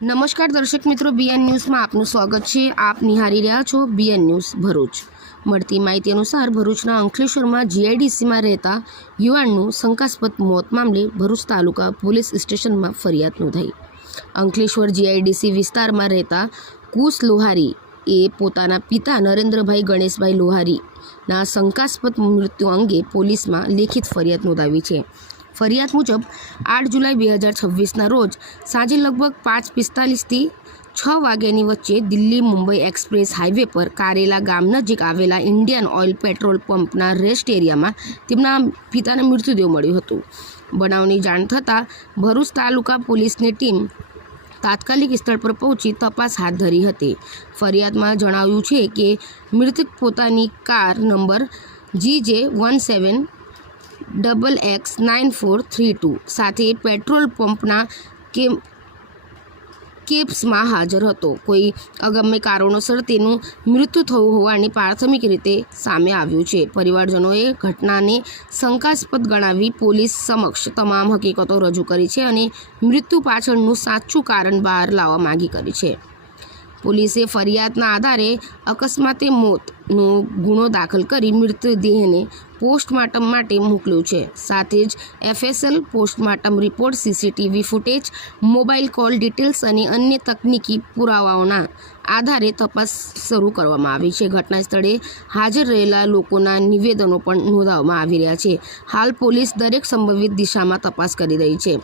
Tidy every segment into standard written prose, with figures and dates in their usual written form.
નમસ્કાર દર્શક મિત્રો, બીએન ન્યૂઝમાં આપનું સ્વાગત છે। આપ નિહાળી રહ્યા છો બીએન ન્યૂઝ ભરૂચ। મળતી માહિતી અનુસાર ભરૂચના અંકલેશ્વરમાં જીઆઈડીસીમાં રહેતા યુવાનનું શંકાસ્પદ મોત મામલે ભરૂચ તાલુકા પોલીસ સ્ટેશનમાં ફરિયાદ નોંધાઈ। અંકલેશ્વર જીઆઈડીસી વિસ્તારમાં રહેતા કુશ લોહારી એ પોતાના પિતા નરેન્દ્રભાઈ ગણેશભાઈ લોહારીના શંકાસ્પદ મૃત્યુ અંગે પોલીસમાં લેખિત ફરિયાદ નોંધાવી છે। ફરિયાદ મુજબ 8 જુલાઈ 2026ના રોજ સાંજે લગભગ 5:45થી 6 વાગ્યાની વચ્ચે દિલ્હી મુંબઈ એક્સપ્રેસ હાઈવે પર કારેલા ગામ નજીક આવેલા ઇન્ડિયન ઓઇલ પેટ્રોલ પંપના રેસ્ટ એરિયામાં તેમના પિતાને મૃતદેહ મળ્યું હતું। બનાવની જાણ થતાં ભરૂચ તાલુકા પોલીસની ટીમ તાત્કાલિક સ્થળ પર પહોંચી તપાસ હાથ ધરી હતી। ફરિયાદમાં જણાવ્યું છે કે મૃતક પોતાની કાર નંબર GJ17XX9432 સાથે પેટ્રોલ પંપના કેપ્સમાં હાજર હતો। કોઈ અગમ્ય કારણોસર તેનું મૃત્યુ થયું હોવાની પ્રાથમિક રીતે સામે આવ્યું છે। પરિવારજનોએ ઘટનાને શંકાસ્પદ ગણાવી પોલીસ સમક્ષ તમામ હકીકતો રજૂ કરી છે અને મૃત્યુ પાછળનું સાચું કારણ બહાર લાવવા માંગી કરી છે। પોલીસે ફરિયાદના આધારે અકસ્માતે મોતનો ગુનો દાખલ કરી મૃતદેહને પોસ્ટમોર્ટમ માટે મોકલ્યો છે। સાથે જ FSL postmortem report, CCTV footage, mobile call details અને અન્ય તકનીકી પુરાવાઓના આધારે તપાસ શરૂ કરવામાં આવી છે। ઘટના સ્થળે હાજર રહેલા લોકોના નિવેદનો પણ નોંધવામાં આવી રહ્યા છે। હાલ પોલીસ દરેક સંભવિત દિશામાં તપાસ કરી રહી છે।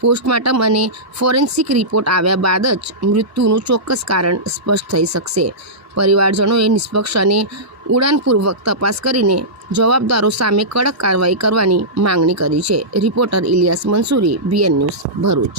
પોસ્ટમોર્ટમ અને ફોરેન્સિક રિપોર્ટ આવ્યા બાદ જ મૃત્યુનું ચોક્કસ કારણ સ્પષ્ટ થઈ શકશે। પરિવારજનોએ નિષ્પક્ષ અને ઉડાનપૂર્વક તપાસ કરીને જવાબદારો સામે કડક કાર્યવાહી કરવાની માંગણી કરી છે। Reporter Ilyas Mansuri, BN news Bharuch.